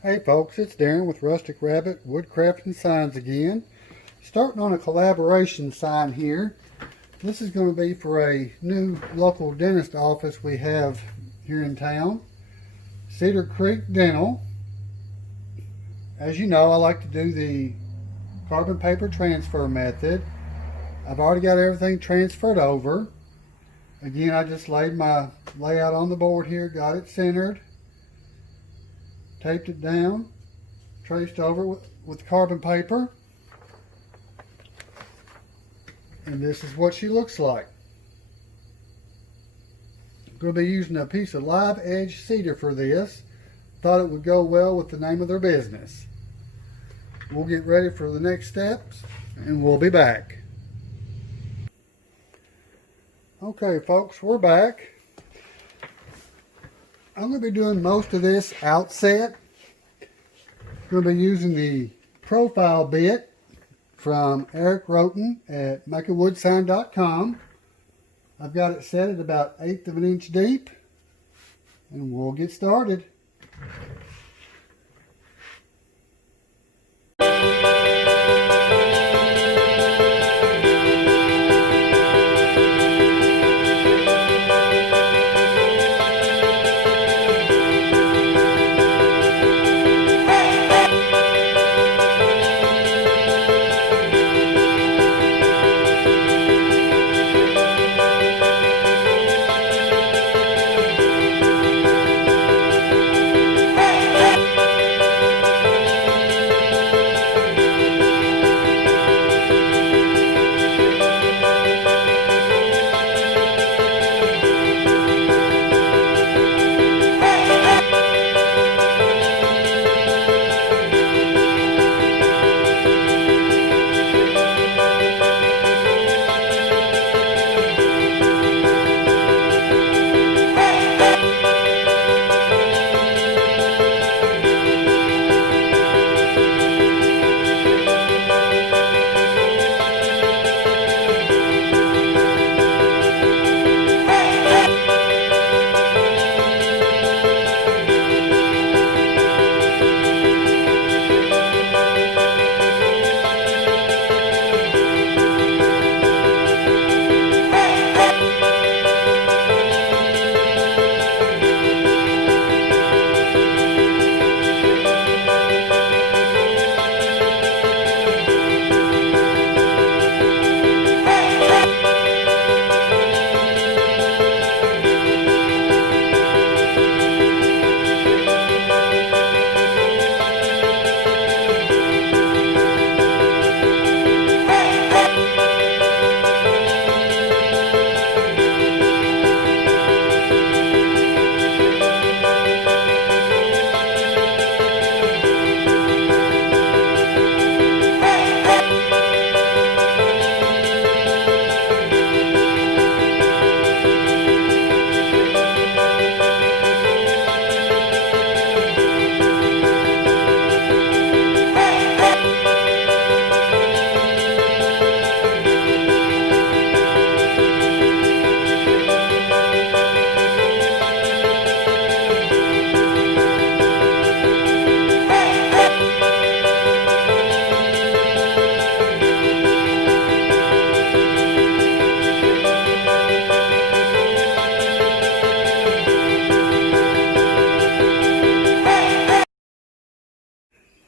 Hey folks, it's Darren with Rustic Rabbit Woodcraft and Signs again. Starting on a collaboration sign here. This is going to be for a new local dentist office we have here in town. Cedar Creek Dental. As you know, I like to do the carbon paper transfer method. I've already got everything transferred over. Again, I just laid my layout on the board here, got it centered, taped it down, traced over with carbon paper, and this is what she looks like. I'm going to be using a piece of live edge cedar for this. Thought it would go well with the name of their business. We'll get ready for the next steps and we'll be back. Okay folks, we're back. I'm going to be doing most of this outset. I'm going to be using the profile bit from Eric Roten at makeawoodsign.com. I've got it set at about 1/8 of an inch deep, and we'll get started.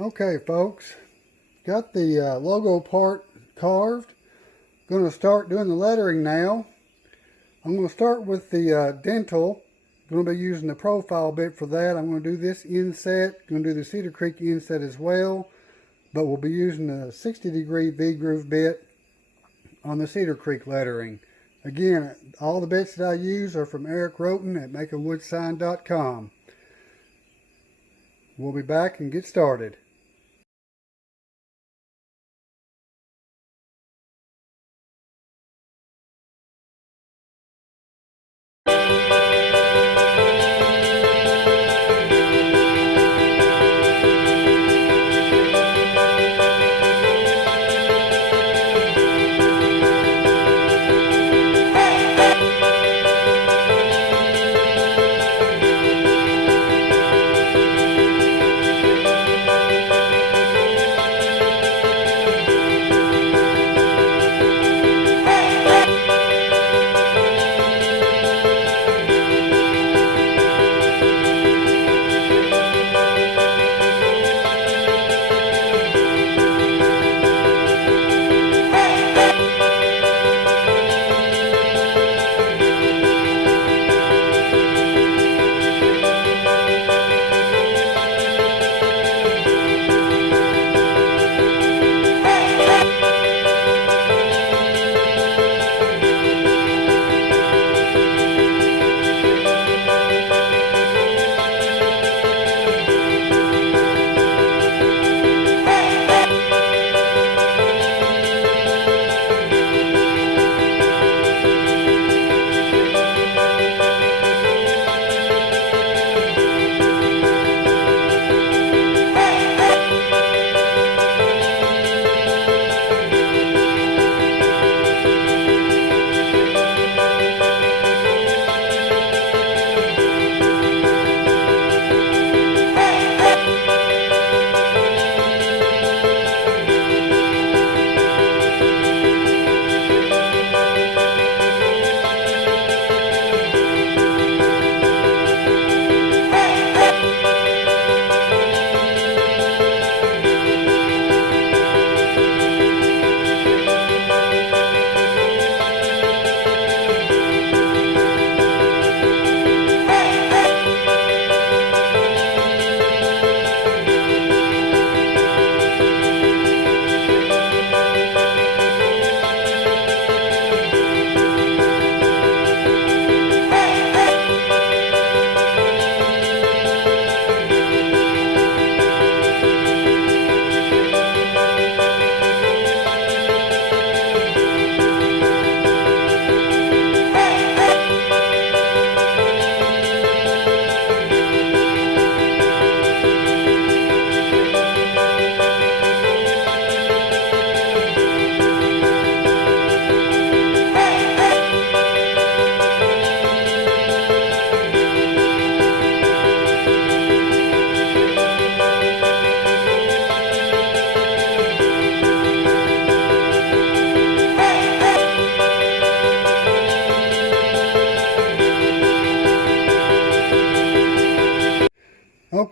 Okay folks, got the logo part carved. Going to start doing the lettering now. I'm going to start with the dental. Going to be using the profile bit for that. I'm going to do this inset. Going to do the Cedar Creek inset as well, but we'll be using a 60-degree V-groove bit on the Cedar Creek lettering. Again, all the bits that I use are from Eric Roten at makeawoodsign.com. We'll be back and get started.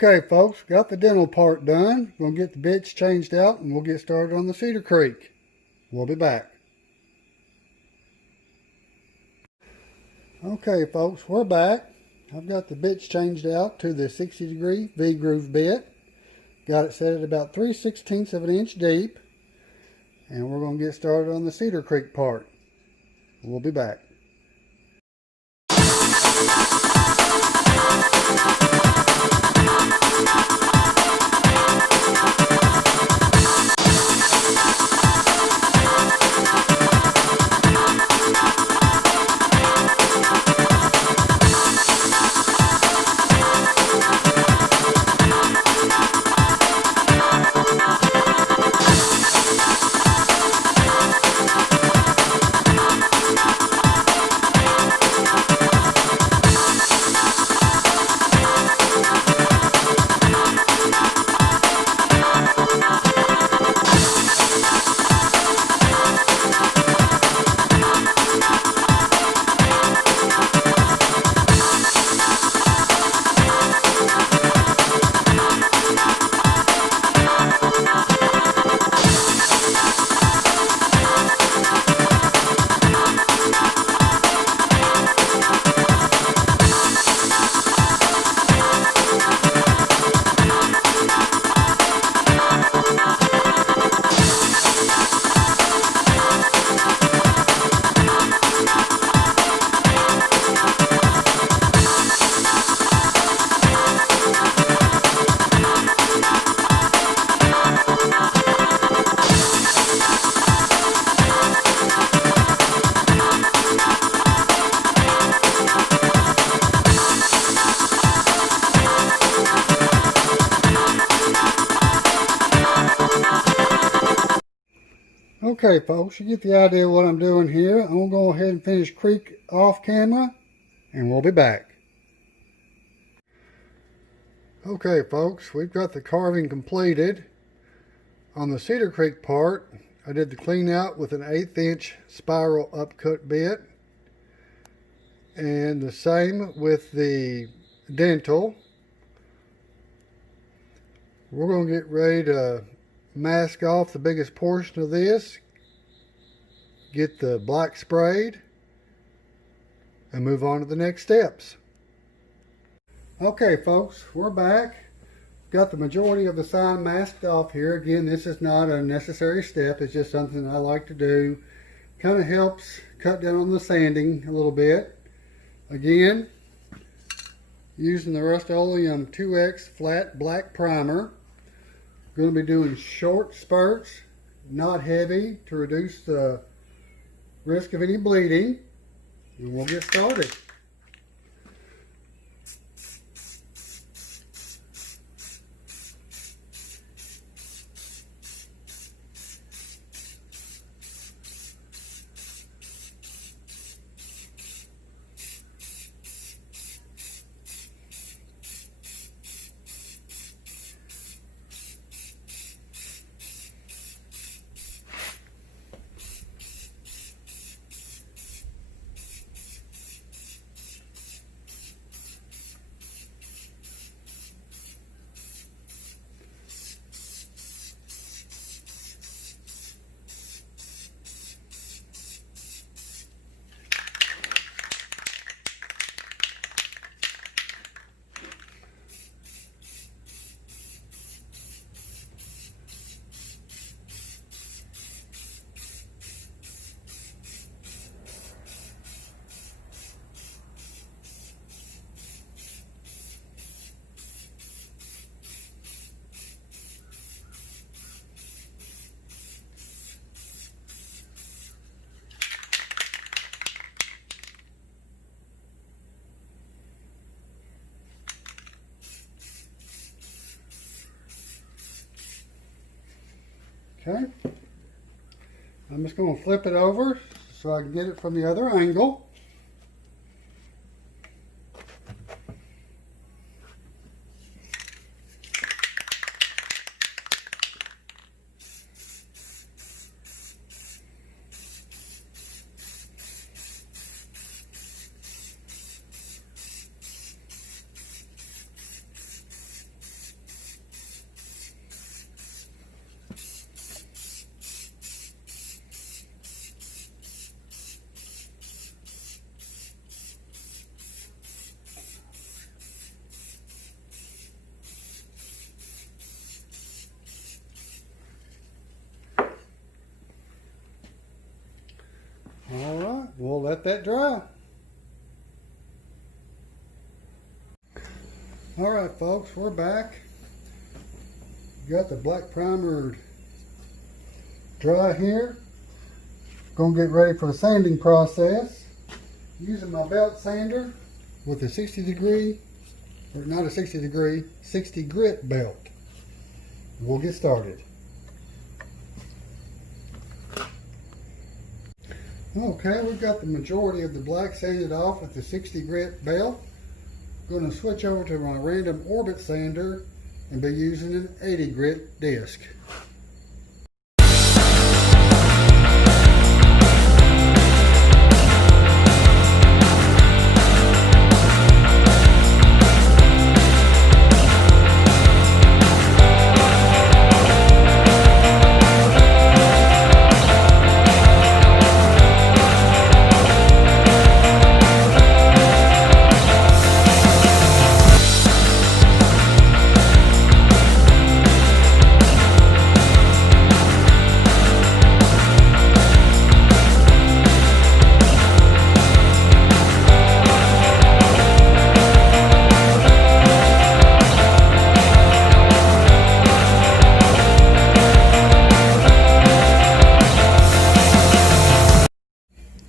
Okay, folks, got the dental part done. We'll get the bits changed out and we'll get started on the Cedar Creek. We'll be back. Okay, folks, we're back. I've got the bits changed out to the 60-degree V-groove bit. Got it set at about 3/16 of an inch deep. And we're going to get started on the Cedar Creek part. We'll be back. Okay, folks, you get the idea of what I'm doing here. I'm going to go ahead and finish Creek off camera, and we'll be back. Okay, folks, we've got the carving completed. On the Cedar Creek part, I did the clean out with an 1/8 inch spiral upcut bit. And the same with the dental. We're going to get ready to mask off the biggest portion of this, get the black sprayed, and move on to the next steps. Okay, folks, we're back. Got the majority of the sign masked off here. Again, this is not a necessary step. It's just something I like to do. Kind of helps cut down on the sanding a little bit. Again, using the Rust-Oleum 2X flat black primer. Going to be doing short spurts, not heavy, to reduce the risk of any bleeding. And we'll get started. Okay, I'm just going to flip it over so I can get it from the other angle. we'll let that dry. Alright folks, we're back. Got the black primer dry here. Gonna get ready for the sanding process. Using my belt sander with a 60 grit belt. We'll get started. Okay, we've got the majority of the black sanded off with the 60 grit belt. Going to switch over to my random orbit sander and be using an 80 grit disc.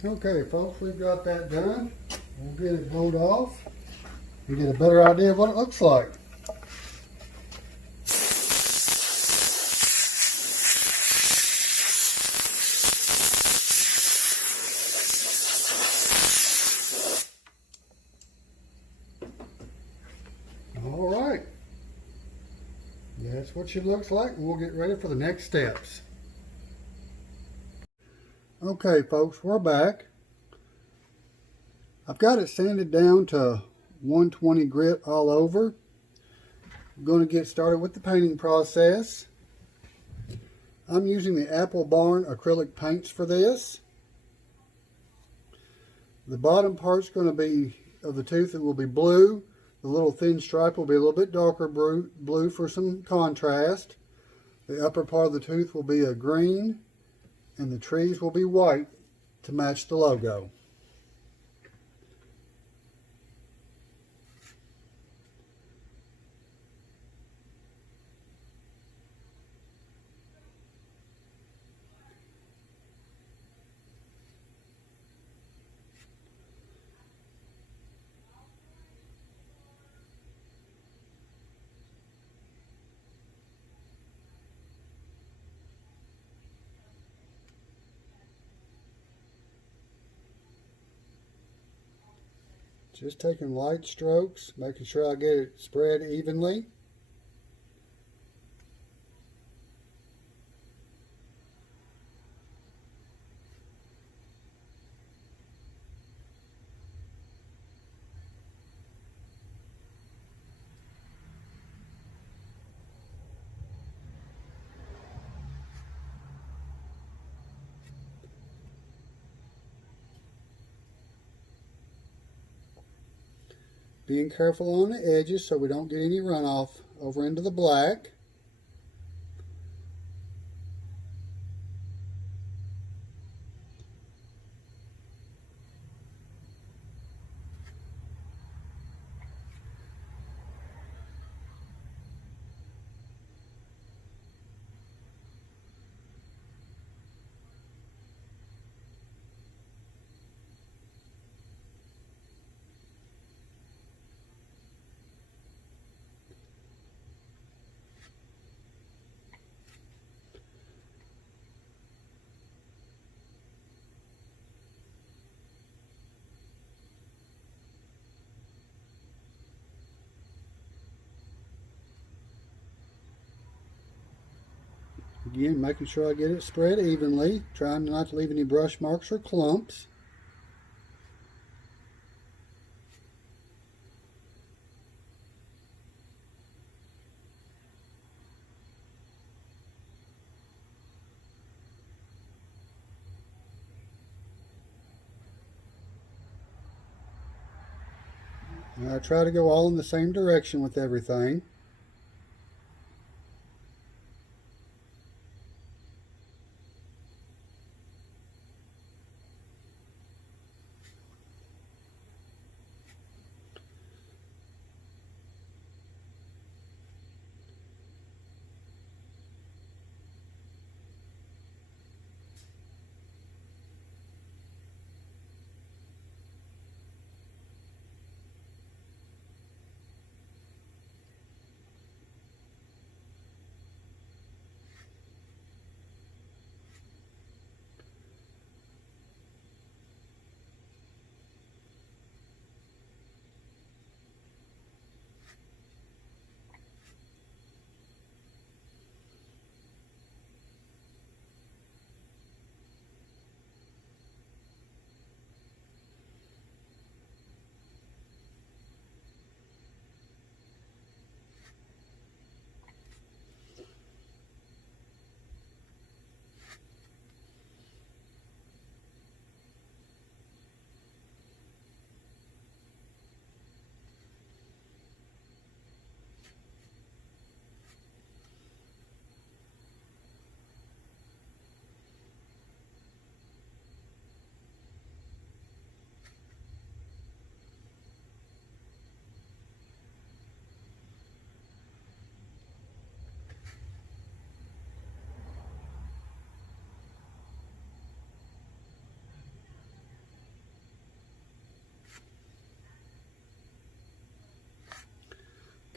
Okay folks, we've got that done. We'll get it blowed off and get a better idea of what it looks like. Alright, that's what she looks like, and we'll get ready for the next steps. Okay folks, we're back. I've got it sanded down to 120 grit all over. I'm going to get started with the painting process. I'm using the Apple Barn acrylic paints for this. The bottom part's going to be of the tooth, it will be blue. The little thin stripe will be a little bit darker blue for some contrast. The upper part of the tooth will be a green, and the trees will be white to match the logo. Just taking light strokes, making sure I get it spread evenly. Being careful on the edges so we don't get any runoff over into the black. Again, making sure I get it spread evenly, trying not to leave any brush marks or clumps. And I try to go all in the same direction with everything.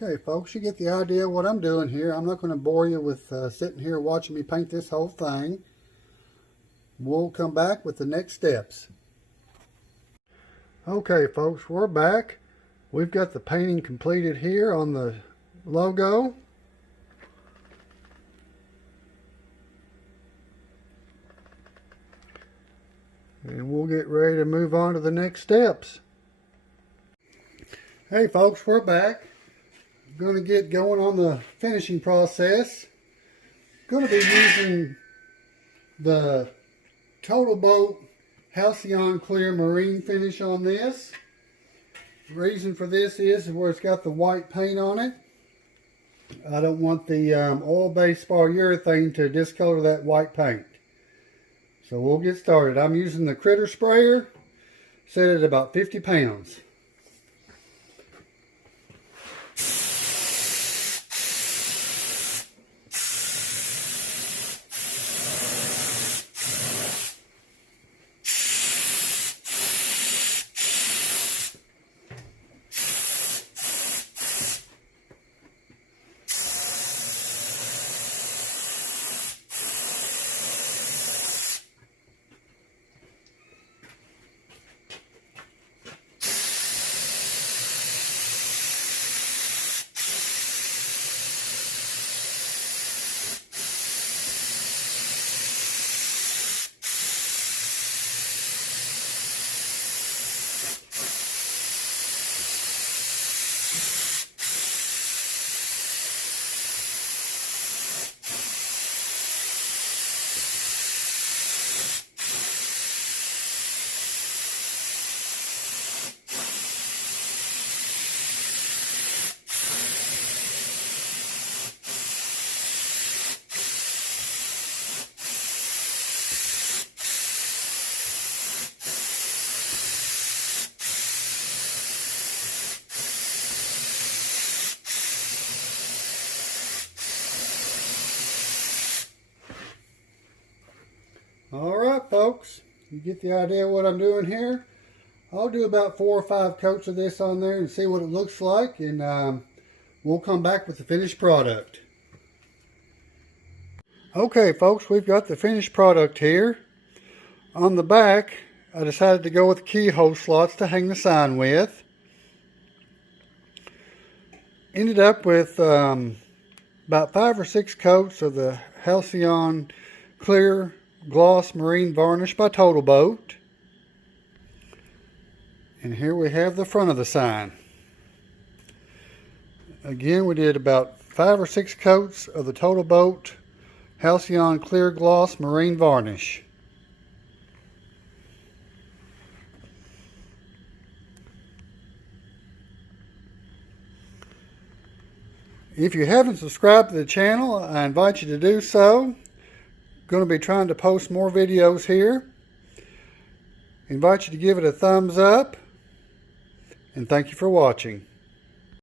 Okay folks, you get the idea of what I'm doing here. I'm not going to bore you with sitting here watching me paint this whole thing. We'll come back with the next steps. Okay folks, we're back. We've got the painting completed here on the logo. And we'll get ready to move on to the next steps. Hey folks, we're back. I'm going to get going on the finishing process. I'm going to be using the Total Boat Halcyon Clear Marine finish on this. The reason for this is where it's got the white paint on it. I don't want the oil-based polyurethane to discolor that white paint. So we'll get started. I'm using the Critter sprayer, set at about 50 pounds. Alright folks, you get the idea of what I'm doing here. I'll do about 4 or 5 coats of this on there and see what it looks like, and we'll come back with the finished product. Okay folks, we've got the finished product here. On the back, I decided to go with keyhole slots to hang the sign with. Ended up with about 5 or 6 coats of the Halcyon Clear Gloss Marine Varnish by Total Boat. And here we have the front of the sign. Again, we did about 5 or 6 coats of the Total Boat Halcyon Clear Gloss Marine Varnish. If you haven't subscribed to the channel, I invite you to do so. Going to be trying to post more videos here. Invite you to give it a thumbs up, and thank you for watching.